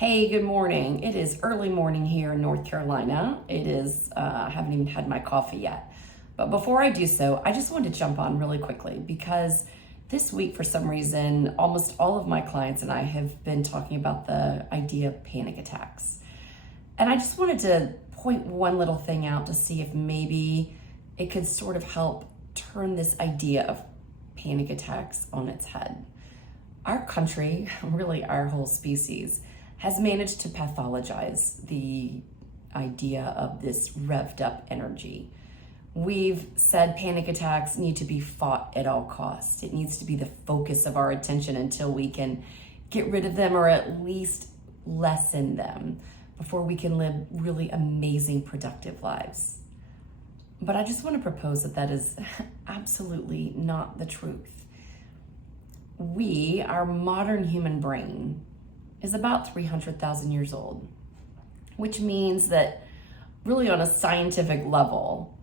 Hey, good morning. It is early morning here in North Carolina. It is, I haven't even had my coffee yet. But before I do so, I just wanted to jump on really quickly because this week, for some reason, almost all of my clients and I have been talking about the idea of panic attacks. And I just wanted to point one little thing out to see if maybe it could sort of help turn this idea of panic attacks on its head. Our country, really our whole species, has managed to pathologize the idea of this revved up energy. We've said panic attacks need to be fought at all costs. It needs to be the focus of our attention until we can get rid of them or at least lessen them before we can live really amazing, productive lives. But I just want to propose that that is absolutely not the truth. Our modern human brain, is about 300,000 years old, which means that really on a scientific level,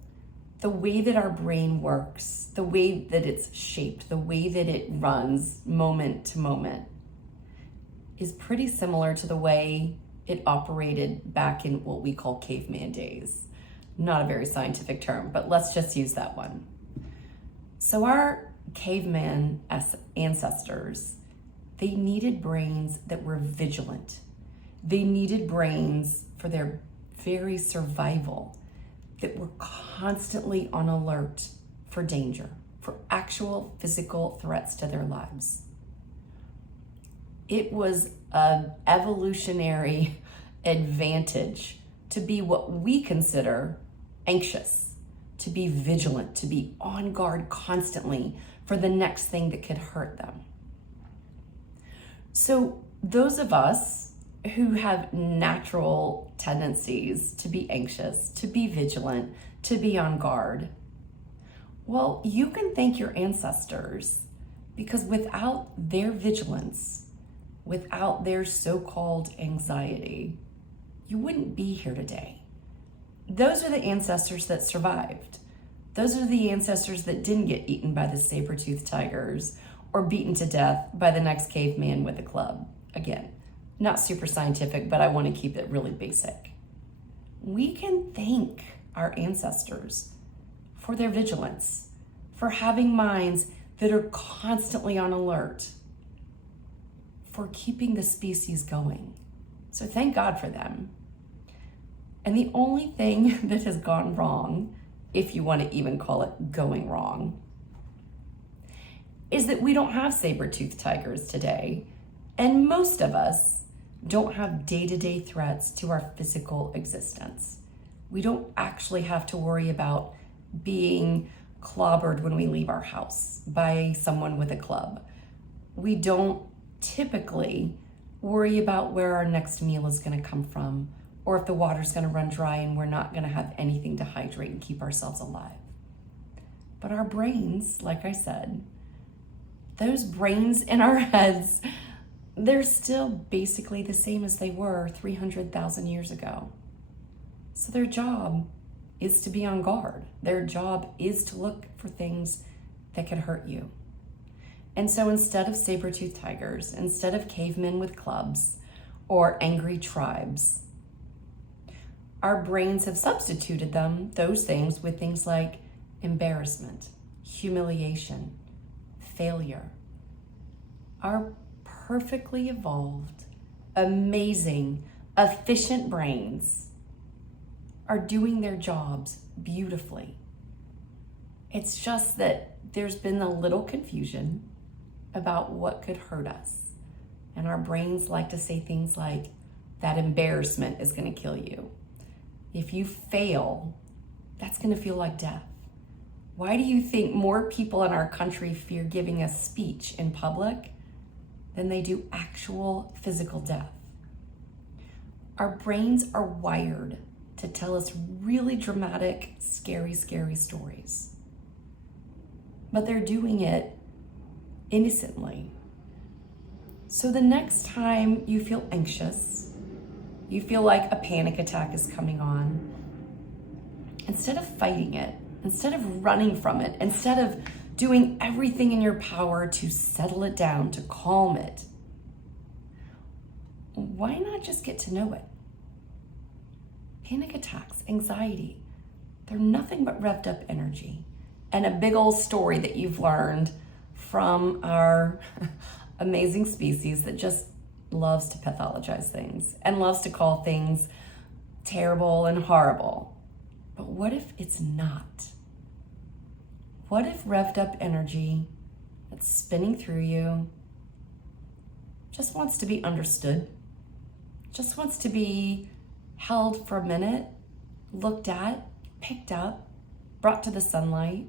the way that our brain works, the way that it's shaped, the way that it runs moment to moment is pretty similar to the way it operated back in what we call caveman days. Not a very scientific term, but let's just use that one. So our caveman ancestors, they needed brains that were vigilant. They needed brains for their very survival that were constantly on alert for danger, for actual physical threats to their lives. It was an evolutionary advantage to be what we consider anxious, to be vigilant, to be on guard constantly for the next thing that could hurt them. So those of us who have natural tendencies to be anxious, to be vigilant, to be on guard, well, you can thank your ancestors because without their vigilance, without their so-called anxiety, you wouldn't be here today. Those are the ancestors that survived. Those are the ancestors that didn't get eaten by the saber-toothed tigers or beaten to death by the next caveman with a club. Again, not super scientific, but I want to keep it really basic. We can thank our ancestors for their vigilance, for having minds that are constantly on alert, for keeping the species going. So thank God for them. And the only thing that has gone wrong, if you want to even call it going wrong, is that we don't have saber-toothed tigers today, and most of us don't have day-to-day threats to our physical existence. We don't actually have to worry about being clobbered when we leave our house by someone with a club. We don't typically worry about where our next meal is going to come from, or if the water's going to run dry and we're not going to have anything to hydrate and keep ourselves alive. But our brains, like I said, those brains in our heads, they're still basically the same as they were 300,000 years ago. So their job is to be on guard. Their job is to look for things that could hurt you. And so instead of saber-toothed tigers, instead of cavemen with clubs or angry tribes, our brains have substituted those things with things like embarrassment, humiliation, failure. Our perfectly evolved, amazing, efficient brains are doing their jobs beautifully. It's just that there's been a little confusion about what could hurt us. And our brains like to say things like, that embarrassment is going to kill you. If you fail, that's going to feel like death. Why do you think more people in our country fear giving a speech in public than they do actual physical death? Our brains are wired to tell us really dramatic, scary stories. But they're doing it innocently. So the next time you feel anxious, you feel like a panic attack is coming on, instead of fighting it, instead of running from it, instead of doing everything in your power to settle it down, to calm it, why not just get to know it? Panic attacks, anxiety, they're nothing but revved up energy and a big old story that you've learned from our amazing species that just loves to pathologize things and loves to call things terrible and horrible. But what if it's not? What if revved up energy that's spinning through you just wants to be understood, just wants to be held for a minute, looked at, picked up, brought to the sunlight?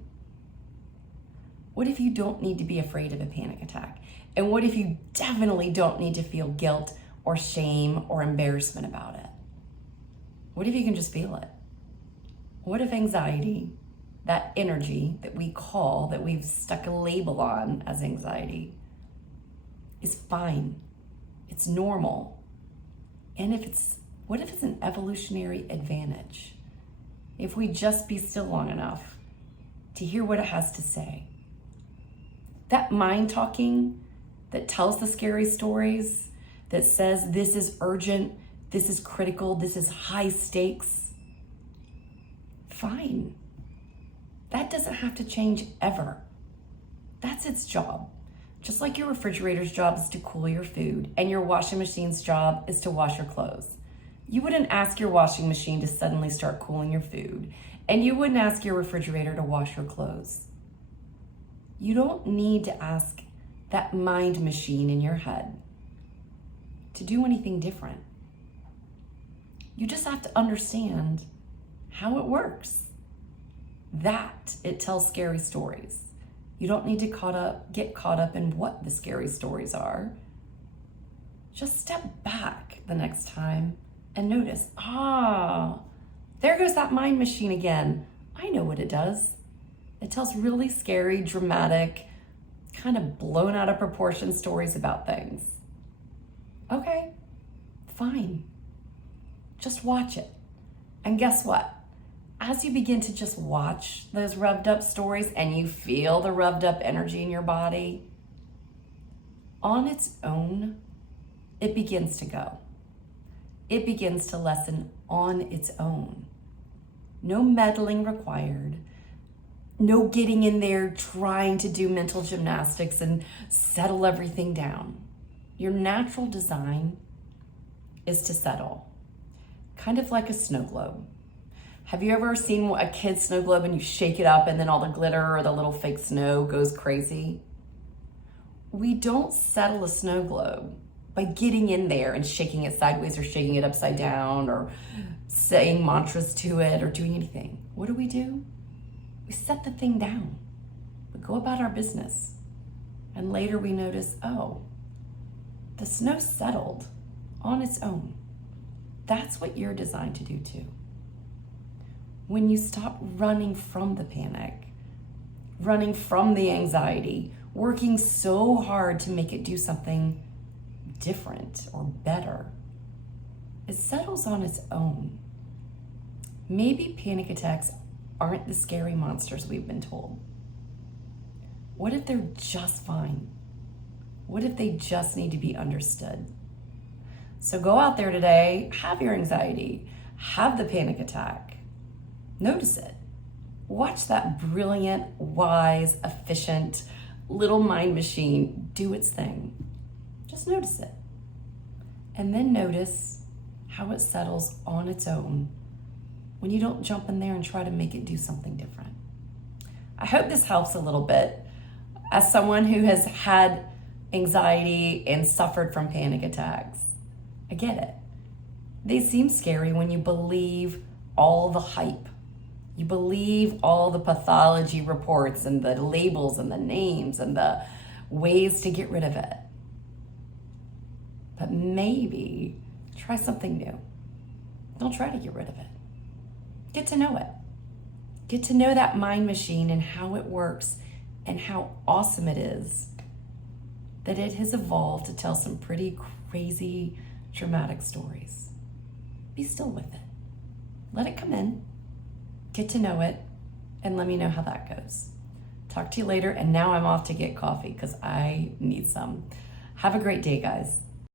What if you don't need to be afraid of a panic attack? And what if you definitely don't need to feel guilt or shame or embarrassment about it? What if you can just feel it? What if anxiety, that energy that we call, that we've stuck a label on as anxiety, is fine, it's normal? And what if it's an evolutionary advantage? If we just be still long enough to hear what it has to say. That mind talking that tells the scary stories, that says this is urgent, this is critical, this is high stakes, fine. That doesn't have to change ever. That's its job. Just like your refrigerator's job is to cool your food and your washing machine's job is to wash your clothes. You wouldn't ask your washing machine to suddenly start cooling your food, and you wouldn't ask your refrigerator to wash your clothes. You don't need to ask that mind machine in your head to do anything different. You just have to understand how it works. That it tells scary stories. You don't need to get caught up in what the scary stories are. Just step back the next time and notice, there goes that mind machine again. I know what it does. It tells really scary, dramatic, kind of blown out of proportion stories about things. Okay, fine. Just watch it. And guess what? As you begin to just watch those revved up stories and you feel the revved up energy in your body, on its own, it begins to go. It begins to lessen on its own. No meddling required. No getting in there trying to do mental gymnastics and settle everything down. Your natural design is to settle, kind of like a snow globe. Have you ever seen a kid's snow globe and you shake it up and then all the glitter or the little fake snow goes crazy? We don't settle a snow globe by getting in there and shaking it sideways or shaking it upside down or saying mantras to it or doing anything. What do? We set the thing down. We go about our business. And later we notice, the snow settled on its own. That's what you're designed to do too. When you stop running from the panic, running from the anxiety, working so hard to make it do something different or better, it settles on its own. Maybe panic attacks aren't the scary monsters we've been told. What if they're just fine? What if they just need to be understood? So go out there today, have your anxiety, have the panic attack. Notice it. Watch that brilliant, wise, efficient little mind machine do its thing. Just notice it. And then notice how it settles on its own when you don't jump in there and try to make it do something different. I hope this helps a little bit. As someone who has had anxiety and suffered from panic attacks, I get it. They seem scary when you believe all the hype. You believe all the pathology reports and the labels and the names and the ways to get rid of it. But maybe try something new. Don't try to get rid of it. Get to know it. Get to know that mind machine and how it works and how awesome it is that it has evolved to tell some pretty crazy, dramatic stories. Be still with it. Let it come in. Get to know it, and let me know how that goes. Talk to you later, and now I'm off to get coffee because I need some. Have a great day, guys.